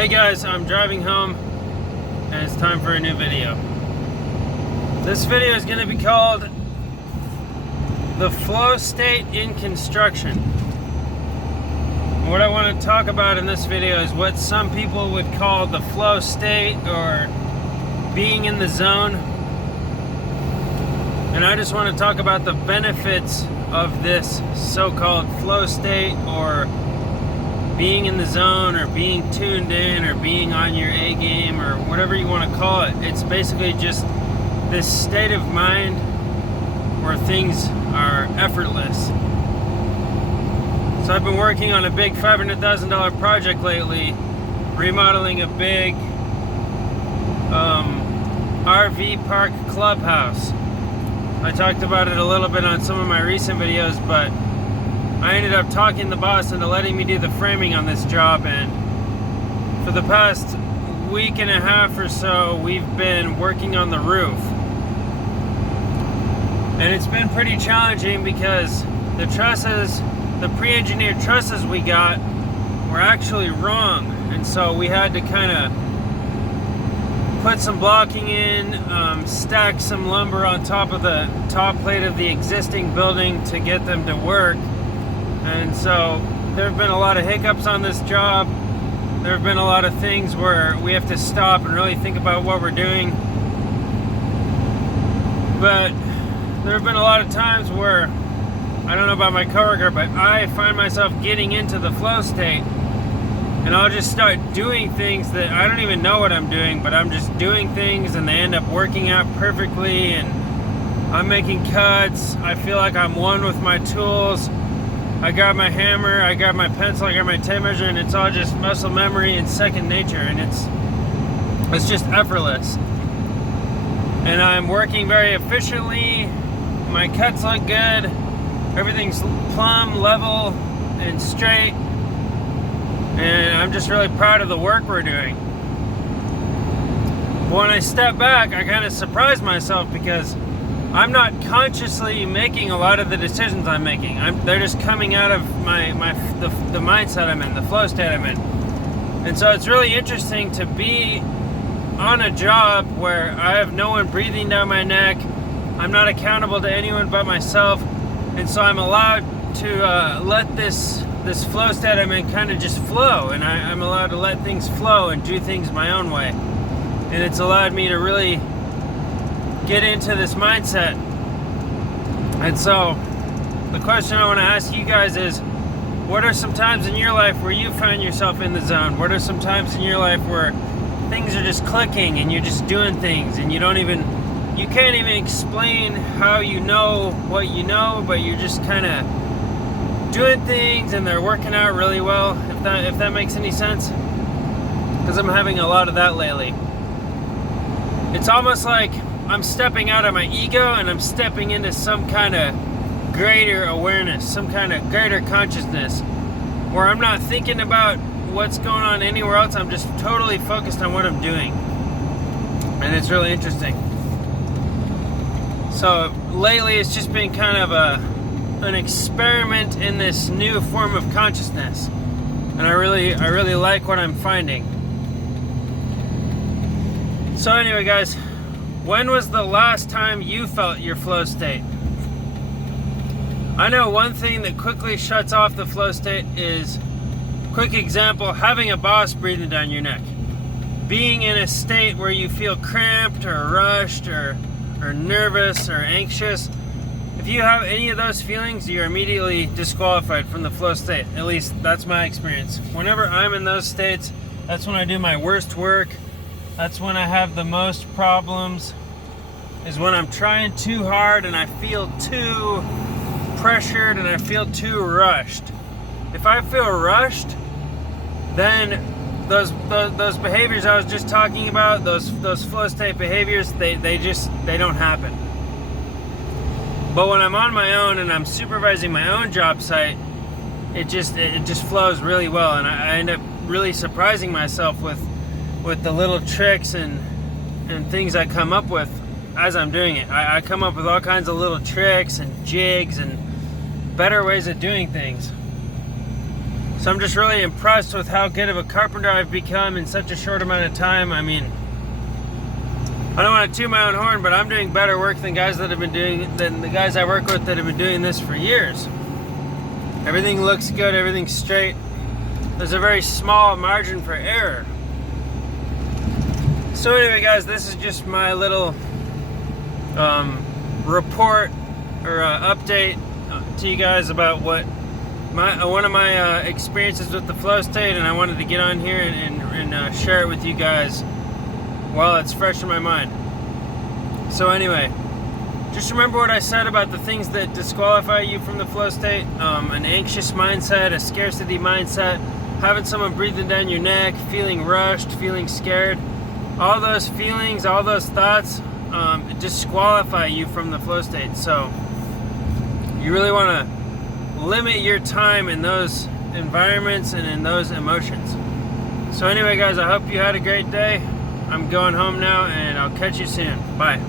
Hey guys, I'm driving home and it's time for a new video. This video is going to be called The Flow State in Construction. What I want to talk about in this video is what some people would call the flow state or being in the zone. And I just want to talk about the benefits of this so-called flow state or being in the zone or being tuned in or being on your A game or whatever you want to call it. It's basically just this state of mind where things are effortless. So I've been working on a big $500,000 project lately, remodeling a big RV park clubhouse. I talked about it a little bit on some of my recent videos, but I ended up talking the boss into letting me do the framing on this job, and for the past week and a half or so, we've been working on the roof. And it's been pretty challenging because the trusses, the pre-engineered trusses we got were actually wrong. And so we had to kind of put some blocking in, stack some lumber on top of the top plate of the existing building to get them to work. And so there have been a lot of hiccups on this job. There have been a lot of things where we have to stop and really think about what we're doing. But there have been a lot of times where, I don't know about my coworker, but I find myself getting into the flow state and I'll just start doing things that I don't even know what I'm doing, but I'm just doing things and they end up working out perfectly, and I'm making cuts. I feel like I'm one with my tools. I got my hammer, I got my pencil, I got my tape measure, and it's all just muscle memory and second nature, and it's just effortless. And I'm working very efficiently. My cuts look good. Everything's plumb, level, and straight. And I'm just really proud of the work we're doing. But when I step back, I kind of surprise myself because I'm not consciously making a lot of the decisions I'm making. They're just coming out of the mindset I'm in, the flow state I'm in. And so it's really interesting to be on a job where I have no one breathing down my neck. I'm not accountable to anyone but myself. And so I'm allowed to let this flow state I'm in kind of just flow. And I'm allowed to let things flow and do things my own way. And it's allowed me to really get into this mindset. And so the question I want to ask you guys is, what are some times in your life where you find yourself in the zone? What are some times in your life where things are just clicking and you're just doing things and you can't even explain how you know what you know, but you're just kind of doing things and they're working out really well, if that makes any sense? Because I'm having a lot of that lately. It's almost like I'm stepping out of my ego and I'm stepping into some kind of greater awareness, some kind of greater consciousness, where I'm not thinking about what's going on anywhere else. I'm just totally focused on what I'm doing. And it's really interesting. So lately it's just been kind of an experiment in this new form of consciousness. And I really like what I'm finding. So anyway, guys, when was the last time you felt your flow state? I know one thing that quickly shuts off the flow state is, quick example, having a boss breathing down your neck. Being in a state where you feel cramped or rushed or nervous or anxious. If you have any of those feelings, you're immediately disqualified from the flow state. At least that's my experience. Whenever I'm in those states, that's when I do my worst work. That's when I have the most problems, is when I'm trying too hard and I feel too pressured and I feel too rushed. If I feel rushed, then those behaviors I was just talking about, those flow state behaviors, they don't happen. But when I'm on my own and I'm supervising my own job site, it just flows really well, and I end up really surprising myself with the little tricks and things I come up with as I'm doing it. I come up with all kinds of little tricks and jigs and better ways of doing things. So I'm just really impressed with how good of a carpenter I've become in such a short amount of time. I mean, I don't want to toot my own horn, but I'm doing better work than the guys I work with that have been doing this for years. Everything looks good, everything's straight. There's a very small margin for error. So anyway, guys, this is just my little report or update to you guys about what one of my experiences with the flow state, and I wanted to get on here and share it with you guys while it's fresh in my mind. So anyway, just remember what I said about the things that disqualify you from the flow state. An anxious mindset, a scarcity mindset, having someone breathing down your neck, feeling rushed, feeling scared. All those feelings, all those thoughts disqualify you from the flow state. So you really want to limit your time in those environments and in those emotions. So anyway, guys, I hope you had a great day. I'm going home now, and I'll catch you soon. Bye.